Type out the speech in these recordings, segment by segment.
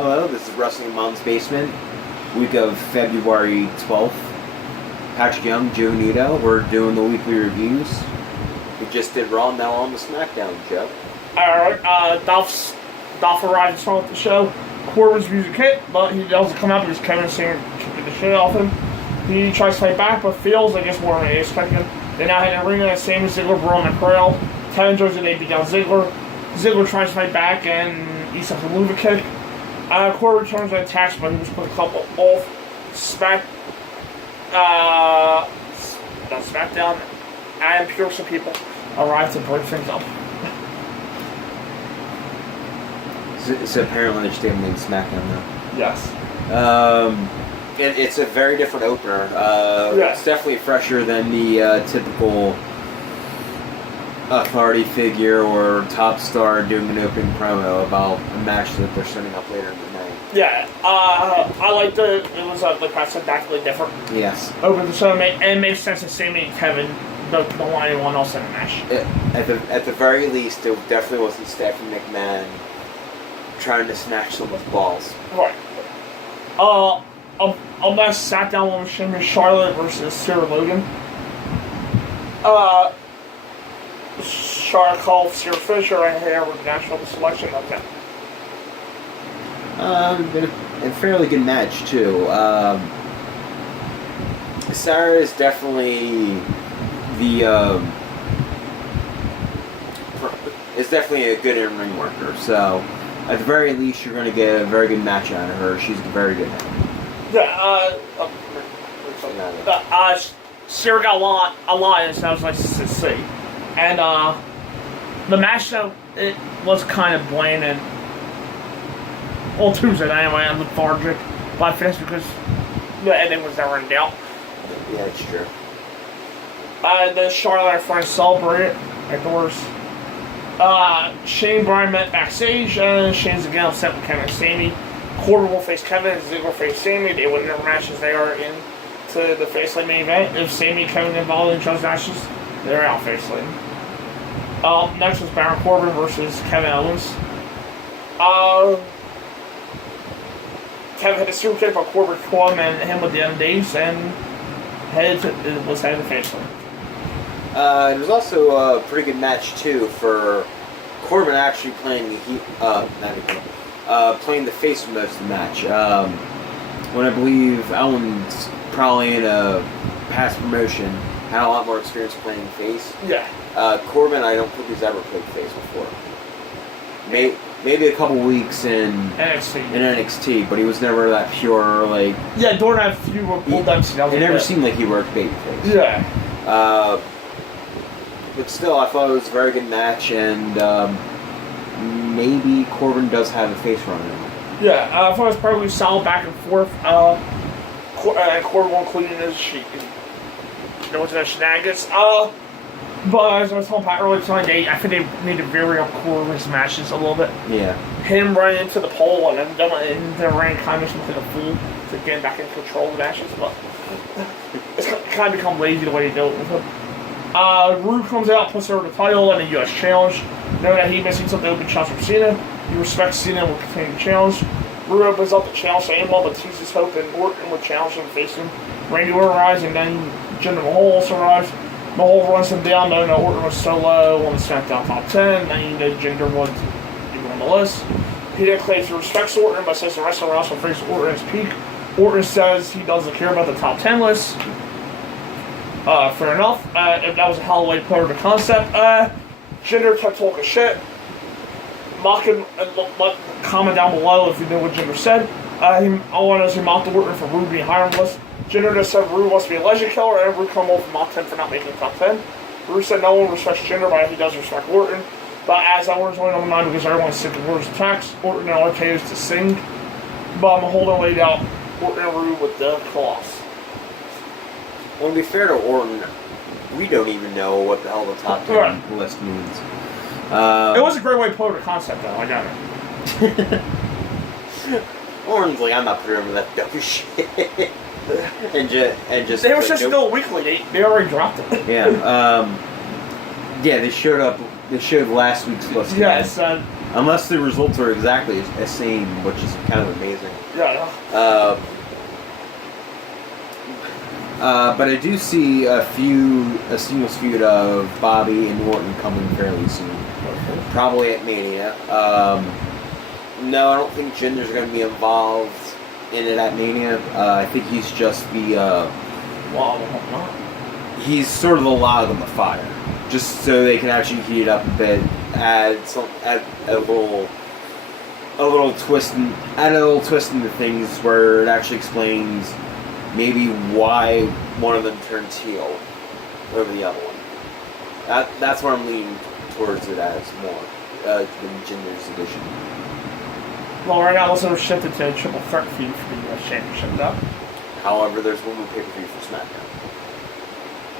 Hello, this is Wrestling Mom's Basement, week of February 12th. Patrick Young, Joe Nito, we're doing the weekly reviews. We just did Raw, now on the SmackDown, Joe. Alright, Dolph arrived to start the show. Corbin's music hit, but he doesn't come out because Kevin's saying kicking the shit off him. He tries to fight back, but fails, I guess, more than he expected. They now hit an arena, and Sami Ziggler, Braun, and Crowell. Kevin joins and they beat down Ziggler. Ziggler tries to fight back and eats up the Luva kick. Corbin returns and attacks, but he was put a couple off. SmackDown and Pierce and people arrive to break things up. So apparently they're staying in SmackDown now. Yes. It's a very different opener. Yes. It's definitely fresher than the typical authority figure or top star doing an opening promo about a match that they're setting up later in the night. Yeah, I liked it. It was, like I said, practically different. Yes. Open the show, and it makes sense to Sami and Kevin don't want anyone else in the match. At the very least, it definitely wasn't Stephanie McMahon trying to snatch someone's balls. Right. A match sat down with Shayna Charlotte versus Sarah Logan. Charlotte called Sarah Fisher and here with national selection. Okay. Been a fairly good match too. Sarah is definitely a good in-ring worker. So at the very least, you're going to get a very good match out of her. She's very good at it. Yeah. Sarah got a lot in it, so I was like, see. And the match, though, it was kind of bland and on Tuesday anyway, I'm lethargic. But I finished because the ending was never in doubt. Yeah, it's true. Then Charlotte and friends celebrated outdoors. Shane and Bryan met backstage, and Shane's again upset with Kevin and Sami. Corbin will face Kevin, and Ziggler will face Sami. They win their matches. They are into the Facelane main event. If Sami and Kevin involved in each other's matches, they're out Facelane. Next was Baron Corbin versus Kevin Owens. Kevin had a super kick, but Corbin caught him and him with the end days and was headed to Facelane. It was also a pretty good match too for Corbin actually playing playing the face for most of the match. When I believe Owens probably in a past promotion had a lot more experience playing face. Yeah. Corbin, I don't think he's ever played face before. Maybe a couple weeks in NXT, but he was never that pure, like... Yeah, during that feud with Bull Dempsey. It never seemed like he worked babyface. Yeah. But still, I thought it was a very good match, and maybe Corbin does have a face run now. Yeah, I thought it was probably solid back and forth. Corbin won't clean his sheet. There was no shenanigans. But as I was telling Pat earlier tonight, I think they need to vary up Corbin's matches a little bit. Yeah. Him running into the pole and then in the ring kind of makes him look like a fool to get back in control of the matches, but it's kind of become lazy the way they do it with him. Rude comes out, puts over the title and a U.S. challenge. Knowing that he missing something open challenge from Cena, he respects Cena and will continue the challenge. Rude opens up the challenge to anyone, but teases Hope and Orton would challenge him facing Randy Orton arrives, and then Jinder Mahal also arrives. Mahal runs him down, knowing that Orton was so low on the SmackDown top 10, then you know Jinder wasn't even on the list. He then claims he respects Orton, but says the rest of the roster face Orton at his peak. Orton says he doesn't care about the top 10 list. Fair enough. If that was a hell of a way to put over the concept. Jinder kept talking shit. Mock him and comment down below if you know what Jinder said. All I know is he mocked Orton for Rude being higher on the list. Jinder just said Rude wants to be a legend killer, and Rude come over mocked him for not making the top 10. Rude said no one respects Jinder, but he does respect Orton. But as Orton's only number 9 because everyone's sick of Orton's attacks, Orton and RKO's to sing. But Mahal laid out Orton and Rude with the claws. Well, to be fair to Orton, we don't even know what the hell the top 10 list means. It was a great way to put over the concept, though. I got it. Orton's like, I'm not putting over that dumb shit. and just they were just still weekly. They already dropped it. Yeah. Yeah, they showed up. They showed last week's list. Yes. Unless the results are exactly the same, which is kind of amazing. Yeah. But I do see a singles feud of Bobby and Orton coming fairly soon. Okay. Probably at Mania. No, I don't think Jinder's going to be involved in it at Mania. I think he's just the... Well, I hope not. He's sort of the log on the fire. Just so they can actually heat it up a bit, add a little twist into things where it actually explains maybe why one of them turns heel over the other one. That's where I'm leaning towards it as more than Jinder's edition. Well, right now, let's shift it to a triple threat feud for the U.S. Championship, though. However, there's one more pay-per-view for SmackDown.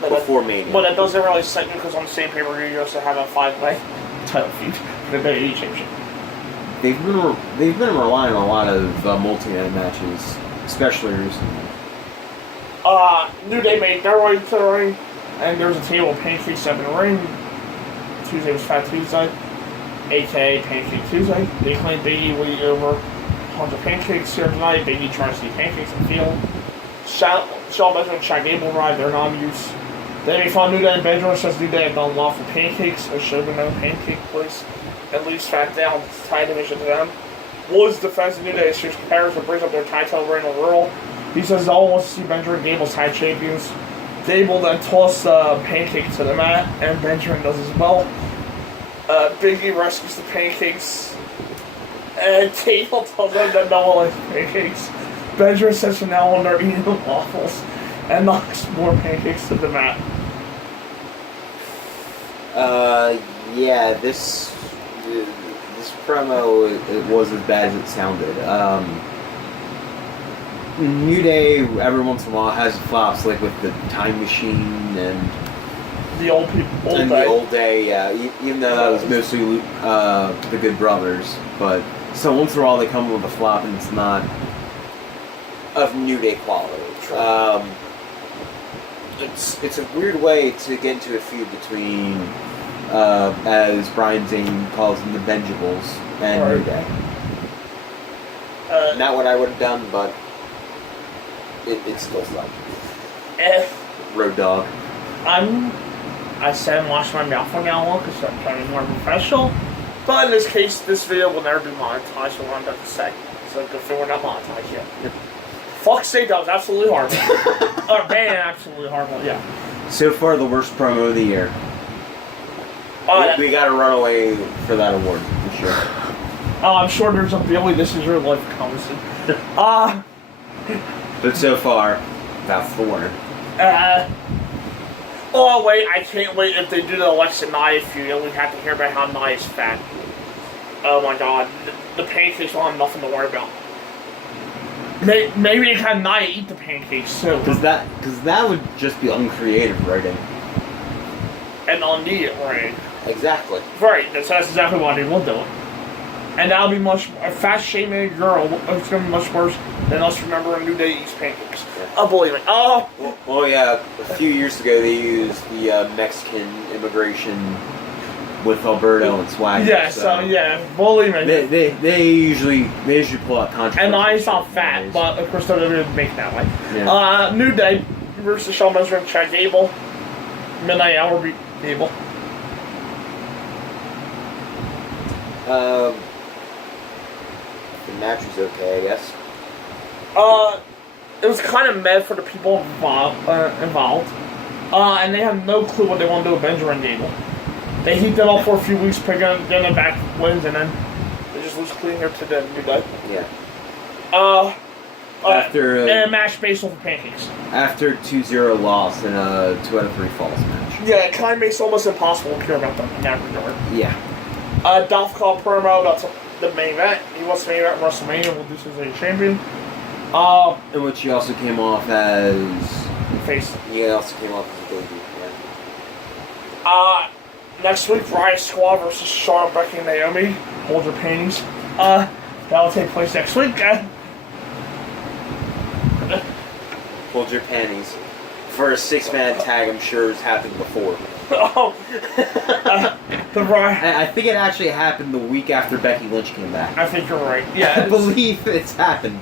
But Before Mania. But it doesn't really set you because on the same pay-per-view you also have a 5-way title feud for the WWE Championship. They've been relying on a lot of multi-night matches, especially recently. New Day made their way to the ring, and there's a table of pancakes up in the ring. Tuesday was Fat Tuesday, aka Pancake Tuesday. They claim Big E will eat over 100 pancakes here tonight. Big E tries to eat pancakes in the field. Shawn Benjamin and Chad Gable arrived. They're non-use. Then we found New Day and Benjamin says New Day have done a lot for pancakes. There should have been no pancake place. At least SmackDown tie division to them. Woods defends the New Day series comparison brings up their title reign overall. He says all wants to see Benjamin and Gable as tag champions. Gable then toss pancake to the mat, and Benjamin does as well. Big E rescues the pancakes, and Gable tells them that no one likes pancakes. Benjamin says from now on they're eating waffles, and knocks more pancakes to the mat. Yeah, this promo it was as bad as it sounded. New Day every once in a while has flops like with the time machine and The old people, the old day. Yeah, even though that was mostly the Good Brothers, but so once in a while they come with a flop and it's not of New Day quality. It's a weird way to get into a feud between, as Brian Zane calls them, the Benjables and New Day. Not what I would have done, but it's still fun. Road Dog. I said wash my mouth on that one because I'm trying to be more professional. But in this case, this video will never be monetized for what I'm about to say. So good thing we're not monetized yet. Fuck's sake, that was absolutely horrible. Oh man, absolutely horrible, yeah. So far, the worst promo of the year. We got to run away for that award, for sure. I'm sure there's a Billy, this is your life conversation. But so far, that's the winner. Oh wait, I can't wait if they do the Alexa Nia feud and we have to hear about how Nia's fat. Oh my god, the pancakes will have nothing to worry about. Maybe they have Nia eat the pancakes too. Because that would just be uncreative writing. And unneeded writing. Exactly. Right, that's exactly why they will do it. And that'll be a fat shaming girl, it's going to be much worse than us remembering New Day eats pancakes. Yeah. Unbelievable. Oh! Well, yeah, a few years ago they used the Mexican immigration with Alberto and Swagger. Yeah, so yeah, believe me. They usually pull out controversy. And Nia's not fat, but of course they're going to make that way. Yeah. New Day versus Shawn Benjamin and Chad Gable. Midnight Hour beat Gable. The match was okay, I guess. It was kind of mad for the people involved. And they have no clue what they want to do with Benjamin and Gable. They heat them up for a few weeks, getting them back wins, and then they just lose clean here to the New Day. Yeah. And a match based off of pancakes. After 2-0 loss in a 2 out of 3 falls match. Yeah, it kind of makes it almost impossible to care about them in that regard. Yeah. Dolph called promo about the main event. He wants to main event WrestleMania. We'll do this as a champion. In which he also came off as face. He also came off as a baby. Yeah. Next week, Riot Squad versus Charlotte, Becky, and Naomi. Hold your panties. That will take place next week. Hold your panties. For a 6-man tag, I'm sure it's happened before. Oh, the right. I think it actually happened the week after Becky Lynch came back. I think you're right. Yeah, I believe it's happened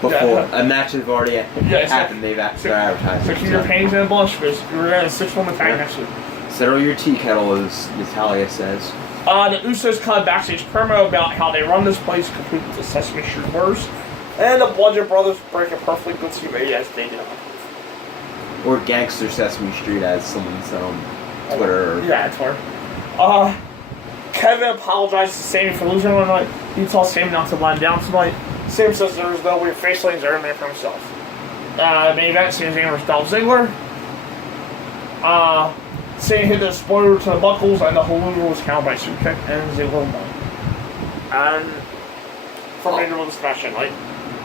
before. Yeah. A match has already happened. They've advertised. So keep your panties in a bunch, because we're going to 6-woman tag next week. Settle your tea kettle, as Natalia says. The Usos cut a backstage promo about how they run this place complete with the Sesame Street words, and the Bludgeon Brothers break a perfectly good team as they did. Or Gangster Sesame Street, as someone said on Twitter. Yeah, Twitter. Kevin apologized to Sammy for losing one night. He told Sammy not to let him down tonight. Sammy says there was no weird face lanes or anything for himself. Main event, Sami Zayn versus Dolph Ziggler. Sammy hit the spoiler to the buckles, and the Hallelujah was counted by super kick, and Ziggler won. And for me, it was a match tonight.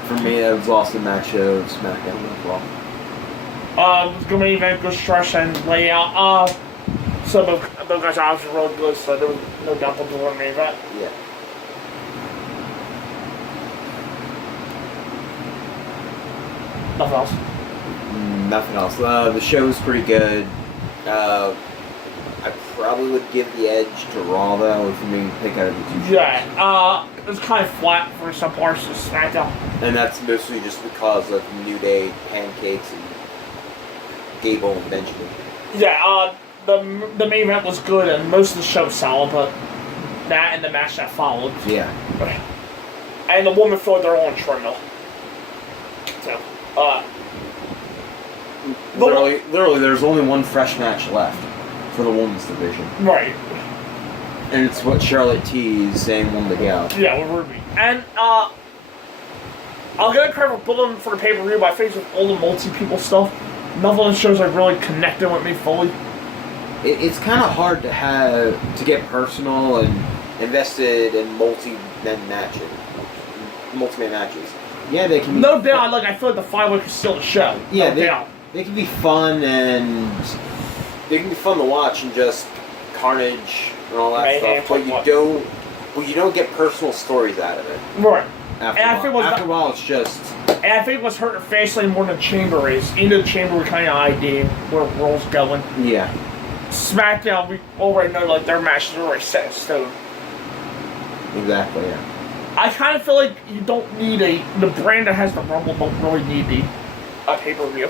For me, it was also a match of SmackDown as well. The main event, good stretch and layout. Some of those guys are obviously really good, so there was no doubt they'll do the main event. Yeah. Nothing else. Nothing else. The show's pretty good. I probably would give the edge to Raw, though, if you mean pick out of the two shows. Yeah, it's kind of flat for some parts of SmackDown. And that's mostly just because of New Day, Pancakes, and Gable and Benjamin. Yeah, the main event was good, and most of the show was solid, but that and the match that followed. Yeah. And the women filled their own treadmill. So, Literally, there's only one fresh match left for the women's division. Right. And it's what Charlotte T is saying one to go. Yeah, with Ruby. And, I'll get a credit for building for the pay-per-view, but I think with all the multi-people stuff, none of the shows are really connected with me fully. It's kind of hard to get personal and invested in multi-man matches. Yeah, they can be No doubt, I feel like the 5-way is still the show. Yeah, no doubt. They can be fun and they can be fun to watch and just carnage and all that stuff. But you don't get personal stories out of it. Right. After a while, it's just. And I think what's hurting Fastlane more than Chamber is into the Chamber we kind of idea where the world's going. Yeah. SmackDown, we already know their matches are already set in stone. Exactly. Yeah. I kind of feel like you don't need the brand that has the Rumble don't really need a pay-per-view.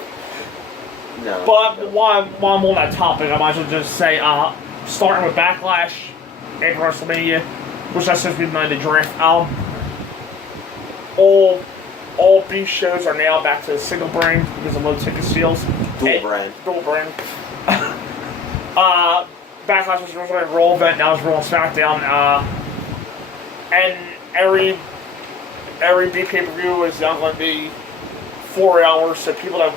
No. But while I'm on that topic, I might as well just say, starting with Backlash and WrestleMania, which I said we might the draft. All B shows are now back to single brand because of low ticket sales. Dual brand. Backlash was originally a Raw event, now it's Raw and SmackDown. And every B pay-per-view is now going to be 4 hours, so people that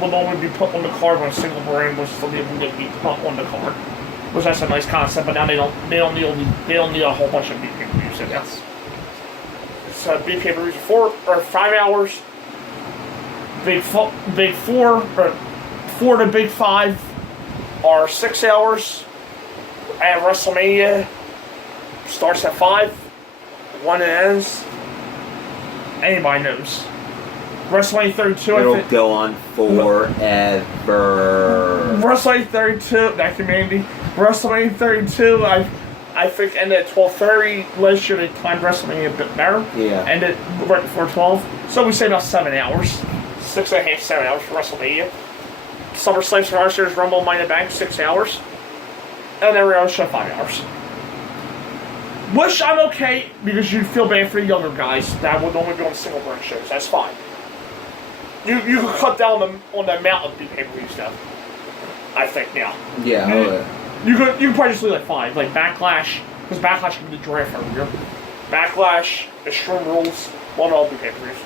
will normally be put on the card on a single brand will still be able to be put on the card. Which that's a nice concept, but now they don't need a whole bunch of B pay-per-views. Yes. So B pay-per-views are 5 hours. Big 4 or 4 to Big 5 are 6 hours. And WrestleMania starts at 5. When it ends, anybody knows. WrestleMania 32, It'll go on forever. WrestleMania 32, thank you, Mandy. WrestleMania 32, I think ended at 12:30. Last year they timed WrestleMania a bit better. Yeah. Ended right before 12. So we say about 7 hours. 6.5, 7 hours for WrestleMania. SummerSlam, Survivor Series, Rumble, Money in the Bank, 6 hours. And every other show, 5 hours. Which I'm okay, because you feel bad for the younger guys that would only be on single brand shows. That's fine. You can cut down on the amount of pay-per-view stuff, I think, now. Yeah. You could probably just leave 5. Like Backlash, because Backlash can be the draft every year. Backlash, Extreme Rules, one all be pay-per-views.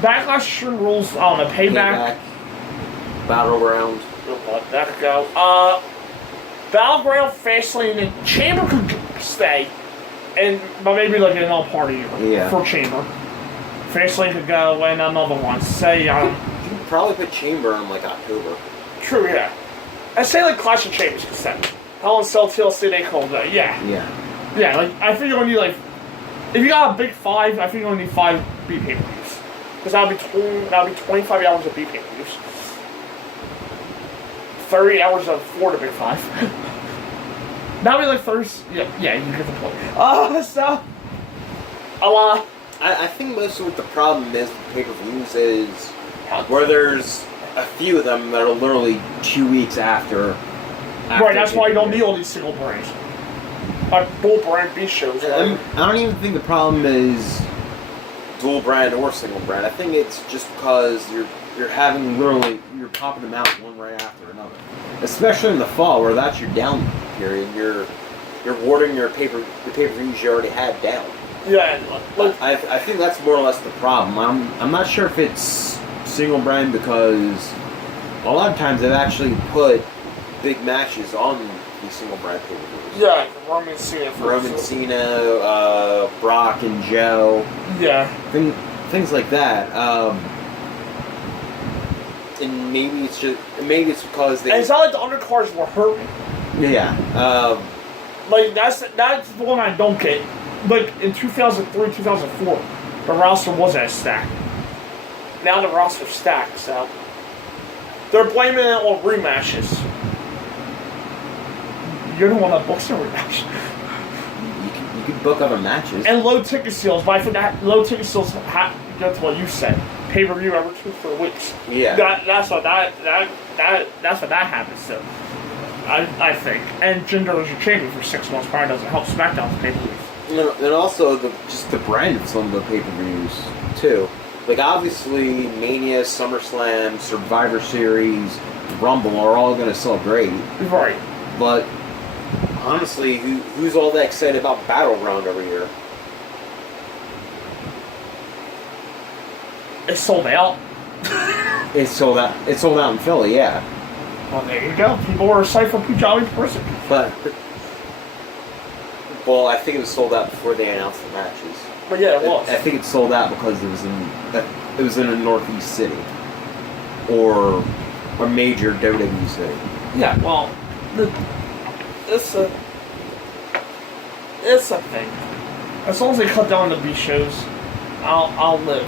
Backlash, Extreme Rules, I don't know, Payback. Battleground. Let that go. Battleground, Fastlane, and Chamber could stay. But maybe another party for Chamber. Fastlane could go and another one. Say, you could probably put Chamber in October. True, yeah. And say Clash of Chambers could stay. Hell in Cell TLC, they called that. Yeah. Yeah. Yeah, I think you're gonna need If you got a big 5, I think you only need 5 B pay-per-views. Because that'll be 25 hours of B pay-per-views. 30 hours of 4 to big 5. That'll be like first. Yeah, you get the point. So a lot. I think most of what the problem is with pay-per-views is where there's a few of them that are literally 2 weeks after. Right, that's why you don't need all these single brands. Like dual brand B shows. I don't even think the problem is dual brand or single brand. I think it's just because you're having literally you're popping them out one right after another. Especially in the fall where that's your down period. You're warding your pay-per-views you already had down. Yeah, like, I think that's more or less the problem. I'm not sure if it's single brand because a lot of times they've actually put big matches on these single brand pay-per-views. yeah, Roman Cena, Brock and Joe. Yeah. Things like that. And maybe it's because they. And it's not like the undercards were hurting. Yeah. Like that's the one I don't get. Like in 2003, 2004, the roster wasn't as stacked. Now the roster's stacked, so they're blaming it on rematches. You're the one that books the rematch. You could book other matches. And low ticket sales, but I think that low ticket sales that's what you said. Pay-per-view every 2-4 weeks. Yeah. That's what that happens to. I think. And Jinder as your champion for 6 months probably doesn't help SmackDown's pay-per-views. And also just the brand of some of the pay-per-views too. Like obviously Mania, SummerSlam, Survivor Series, Rumble are all going to sell great. Right. But honestly, who's all that excited about Battleground every year? It's sold out. It's sold out. It's sold out in Philly, yeah. Well, there you go. People were excited for Punjabi person. But well, I think it was sold out before they announced the matches. But yeah, it was. I think it sold out because it was in a northeast city or a major WWE city. Yeah, well, it's a thing. As long as they cut down the B shows, I'll live.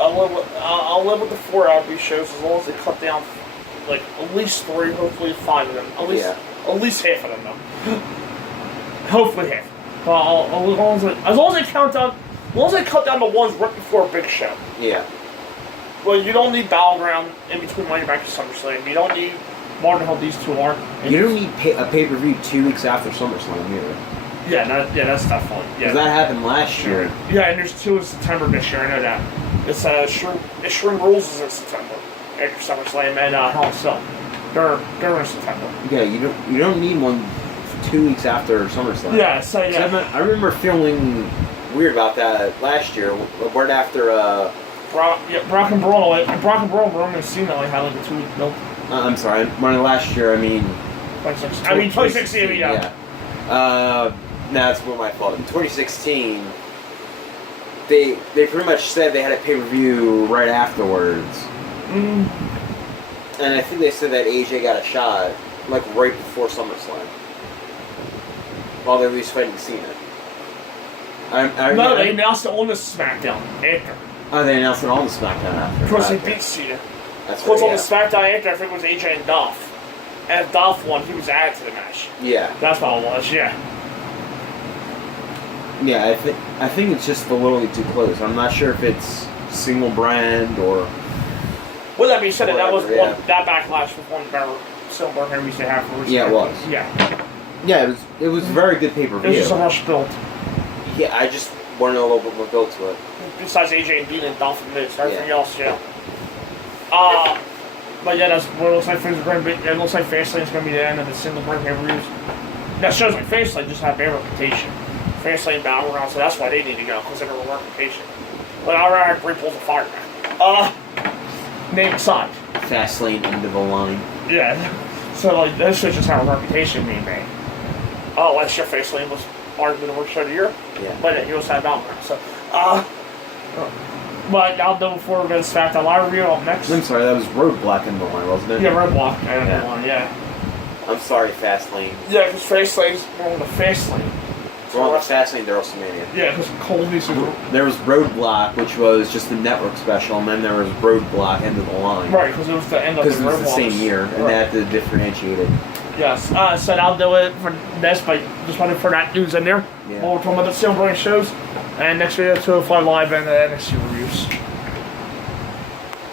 I'll live with the 4-hour B shows as long as they cut down like at least 3, hopefully 5 of them. At least half of them though. Hopefully half. Well, as long as they cut down the ones right before a big show. Yeah. Well, you don't need Battleground in between Money Back to SummerSlam. You don't need more than how these two are. You don't need a pay-per-view 2 weeks after SummerSlam either. Yeah, that's definitely. Yeah. That happened last year. Yeah, and there's 2 in September this year. I know that. It's Shroom Rules is in September after SummerSlam and Hell in a Cell. They're in September. Yeah, you don't need one 2 weeks after SummerSlam. Yeah, so yeah. I remember feeling weird about that last year, right after. Brock and Braun, Roman Cena like had like a 2-week note. I'm sorry, running last year. I mean. 2016. Yeah. That's what my fault. In 2016, they pretty much said they had a pay-per-view right afterwards. Mm. And I think they said that AJ got a shot like right before SummerSlam. While they were fighting Cena. No, they announced it on the SmackDown after. Oh, they announced it on the SmackDown after. Of course, they beat Cena. That's on right, the SmackDown after, I think it was AJ and Dolph. And if Dolph won, he was added to the match. Yeah. That's what it was, yeah. Yeah, I think it's just a little too close. I'm not sure if it's single brand or. Well, that being said, that was yeah. that backlash was one of the better silver heavyweights they have for. Yeah, it was. Yeah. Yeah, it was a very good pay-per-view. It was just a rush build. Yeah, I just wanted a little bit more build to it. Besides AJ and Dean and Dolph and Miz, everything else, yeah. But yeah, that's what it looks like. It looks like Fastlane's going to be the end of the single brand pay-per-views. That shows like Fastlane just have their reputation. Fastlane Battleground, so that's why they need to go, because they have a reputation. But I'd rather have 3 pulls of fire back. Name aside. Fastlane end of the line. Yeah. So like those should just have a reputation being made. Last year Fastlane was arguably the worst show of the year. Yeah. But you also had Battleground. So but now before we go to SmackDown Live review up next. I'm sorry, that was Roadblock in the line, wasn't it? Yeah, Roadblock in the line, yeah. I'm sorry, Fastlane. Yeah, because Fastlane's more on the Fastlane. We're on the Fastlane to WrestleMania. Yeah, because Cole needs to. There was Roadblock, which was just the network special, and then there was Roadblock, End of the Line. Right, because it was the end of the Because it was the same year, and they had to differentiate it. Yes, so I'll do it for this, but just wanted for that news in there. Yeah. We're talking about the Silver Branch shows, and next video, 205 Live and the NXT reviews.